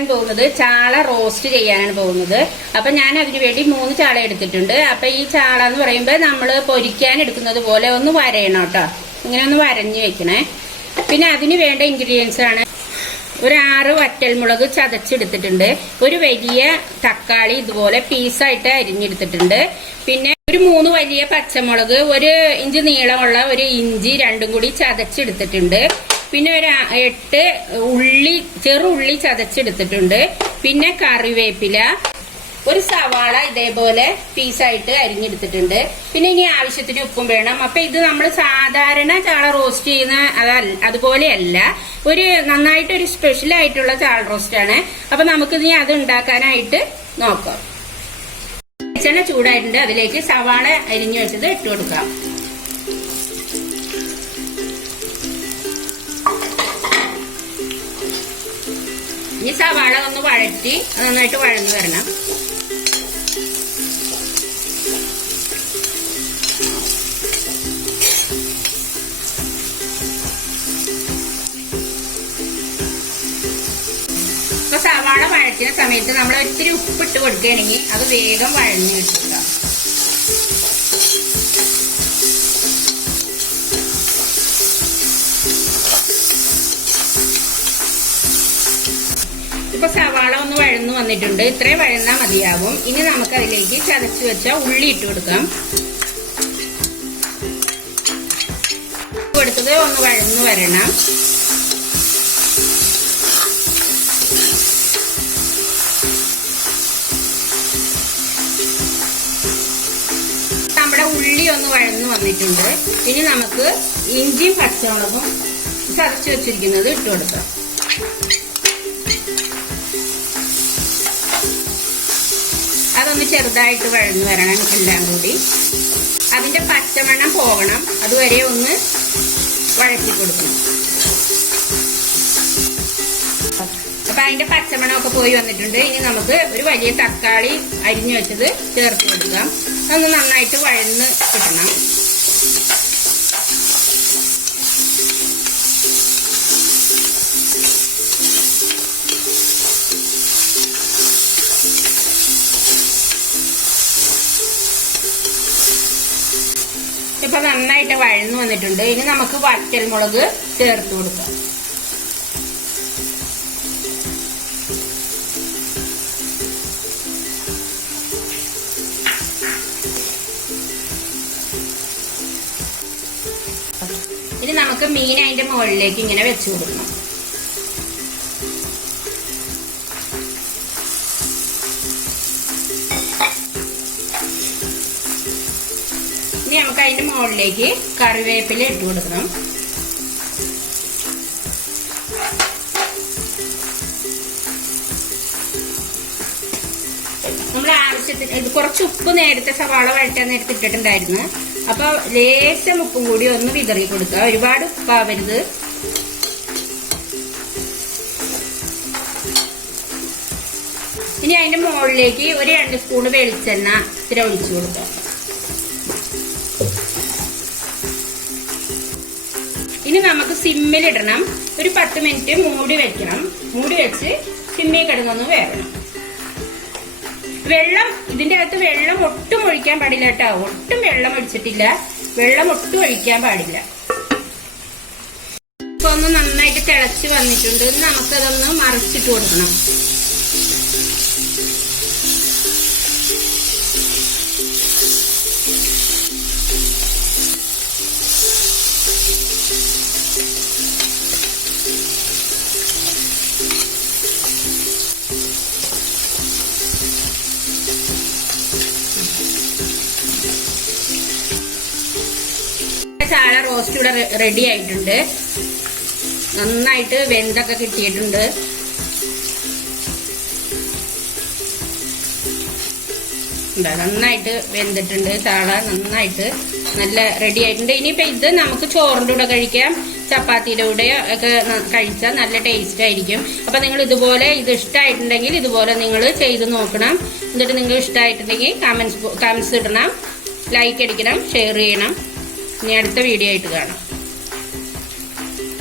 ഉണ്ടാക്കാൻ പോകുന്നത് ചാള റോസ്റ്റ് ചെയ്യാനാണ് പോകുന്നത്. അപ്പൊ ഞാൻ അതിനു വേണ്ടി 3 ചാള എടുത്തിട്ടുണ്ട്. അപ്പൊ ഈ ചാള എന്ന് പറയുമ്പോൾ നമ്മള് പൊരിക്കാൻ എടുക്കുന്നത് പോലെ ഒന്ന് വരയണം കേട്ടോ. ഇങ്ങനെ ഒന്ന് വരഞ്ഞു വെക്കണേ. പിന്നെ അതിന് വേണ്ട ഇൻഗ്രീഡിയൻസ് ആണ്: ഒരു 6 വറ്റൽമുളക് ചതച്ചെടുത്തിട്ടുണ്ട്, ഒരു വലിയ തക്കാളി ഇതുപോലെ പീസായിട്ട് അരിഞ്ഞെടുത്തിട്ടുണ്ട്, പിന്നെ ഒരു 3 വലിയ പച്ചമുളക്, 1 ഇഞ്ച് നീളമുള്ള ഒരു ഇഞ്ചി രണ്ടും കൂടി ചതച്ചെടുത്തിട്ടുണ്ട്, പിന്നെ ഒരു 8 ഉള്ളി ചെറുള്ളി ചതച്ചെടുത്തിട്ടുണ്ട്, പിന്നെ കറിവേപ്പില, ഒരു സവാള ഇതേപോലെ പീസായിട്ട് അരിഞ്ഞെടുത്തിട്ടുണ്ട്. പിന്നെ ഇനി ആവശ്യത്തിന് ഉപ്പും വേണം. അപ്പൊ ഇത് നമ്മൾ സാധാരണ ചാള റോസ്റ്റ് ചെയ്യുന്ന അതുപോലെയല്ല, ഒരു നന്നായിട്ട് ഒരു സ്പെഷ്യൽ ആയിട്ടുള്ള ചാള റോസ്റ്റ് ആണ്. അപ്പൊ നമുക്ക് ഇനി അത് ഉണ്ടാക്കാനായിട്ട് നോക്കാം. വെളിച്ചെണ്ണ ചൂടായിട്ടുണ്ട്, അതിലേക്ക് സവാള അരിഞ്ഞു വെച്ചത് ഇട്ട് കൊടുക്കാം. ഇനി സവാള ഒന്ന് വഴറ്റി നന്നായിട്ട് വഴന്നു വരണം. അപ്പൊ സവാള വഴറ്റുന്ന സമയത്ത് നമ്മൾ ഒത്തിരി ഉപ്പിട്ട് കൊടുക്കുകയാണെങ്കിൽ അത് വേഗം വഴഞ്ഞു കിട്ടുക. ഇപ്പൊ സവാള ഒന്ന് വഴന്നു വന്നിട്ടുണ്ട്. ഇത്രയും വഴന്നാ മതിയാവും. ഇനി നമുക്ക് അതിലേക്ക് ചതച്ചു വെച്ച ഉള്ളി ഇട്ട് കൊടുക്കാം. കൊടുത്തത് ഒന്ന് വഴന്നു വരണം. നമ്മുടെ ഉള്ളി ഒന്ന് വഴന്നു വന്നിട്ടുണ്ട്. ഇനി നമുക്ക് ഇഞ്ചിയും പച്ചമുളകും ചതച്ചു വെച്ചിരിക്കുന്നത് ഇട്ട് കൊടുക്കാം. അതൊന്ന് ചെറുതായിട്ട് വഴന്നു വരണം എല്ലാം കൂടി. അതിന്റെ പച്ചമണം പോകണം, അതുവരെ ഒന്ന് വഴറ്റി കൊടുക്കണം. അപ്പൊ അതിന്റെ പച്ചമണമൊക്കെ പോയി വന്നിട്ടുണ്ട്. ഇനി നമുക്ക് ഒരു വലിയ തക്കാളി അരിഞ്ഞു വെച്ചത് ചേർത്ത് കൊടുക്കാം. അതൊന്ന് നന്നായിട്ട് വഴന്ന് കിട്ടണം. ഇപ്പൊ നന്നായിട്ട് വഴന്നു വന്നിട്ടുണ്ട്. ഇനി നമുക്ക് വറ്റൽമുളക് ചേർത്ത് കൊടുക്കാം. ഇനി നമുക്ക് മീൻ അതിന്റെ മുകളിലേക്ക് ഇങ്ങനെ വെച്ചു കൊടുക്കണം. ഇനി നമുക്ക് അതിന്റെ മുകളിലേക്ക് കറിവേപ്പില ഇട്ട് കൊടുക്കണം. നമ്മൾ ആവശ്യത്തിന് ഇത് കുറച്ച് ഉപ്പ് നേരത്തെ സവാള വഴറ്റാൻ നേരത്തെ ഇട്ടിട്ടുണ്ടായിരുന്നു. അപ്പൊ ലേശം ഉപ്പും കൂടി ഒന്ന് വിതറി കൊടുക്കുക. ഒരുപാട് ഉപ്പാവരുത്. ഇനി അതിന്റെ മുകളിലേക്ക് ഒരു 2 സ്പൂൺ വെളിച്ചെണ്ണ ഇത്തിരി ഒഴിച്ചു കൊടുക്കുക. ഇനി നമുക്ക് സിമ്മിലിടണം. ഒരു 10 മിനിറ്റ് മൂടി വെക്കണം. മൂടി വെച്ച് സിമ്മിൽ കിടന്നൊന്ന് വേവണം. വെള്ളം ഇതിന്റെ അകത്ത് വെള്ളം ഒട്ടും ഒഴിക്കാൻ പാടില്ല കേട്ടോ. ഒട്ടും വെള്ളം ഒഴിച്ചിട്ടില്ല. വെള്ളം ഒട്ടും ഒഴിക്കാൻ പാടില്ല. ഇപ്പൊ ഒന്ന് നന്നായിട്ട് തിളച്ച് വന്നിട്ടുണ്ട്. നമുക്കതൊന്ന് മറിച്ചിട്ട് കൊടുക്കണം. ചാള റോസ്റ്റ് ഇവിടെ റെഡി ആയിട്ടുണ്ട്. നന്നായിട്ട് വെന്തൊക്കെ കിട്ടിയിട്ടുണ്ട്. നന്നായിട്ട് വെന്തിട്ടുണ്ട്. ചാള നന്നായിട്ട് നല്ല റെഡി ആയിട്ടുണ്ട്. ഇനിയിപ്പോ ഇത് നമുക്ക് ചോറിന്റെ കൂടെ കഴിക്കാം, ചപ്പാത്തിയുടെ കൂടെ ഒക്കെ കഴിച്ചാൽ നല്ല ടേസ്റ്റ് ആയിരിക്കും. അപ്പൊ നിങ്ങൾ ഇതുപോലെ ഇത് ഇഷ്ടമായിട്ടുണ്ടെങ്കിൽ ഇതുപോലെ നിങ്ങൾ ചെയ്ത് നോക്കണം. എന്നിട്ട് നിങ്ങൾ ഇഷ്ടമായിട്ടുണ്ടെങ്കിൽ കമന്റ്സ് ഇടണം, ലൈക്ക് അടിക്കണം, ഷെയർ ചെയ്യണം. ഇനി അടുത്ത വീഡിയോ ആയിട്ട് കാണാം.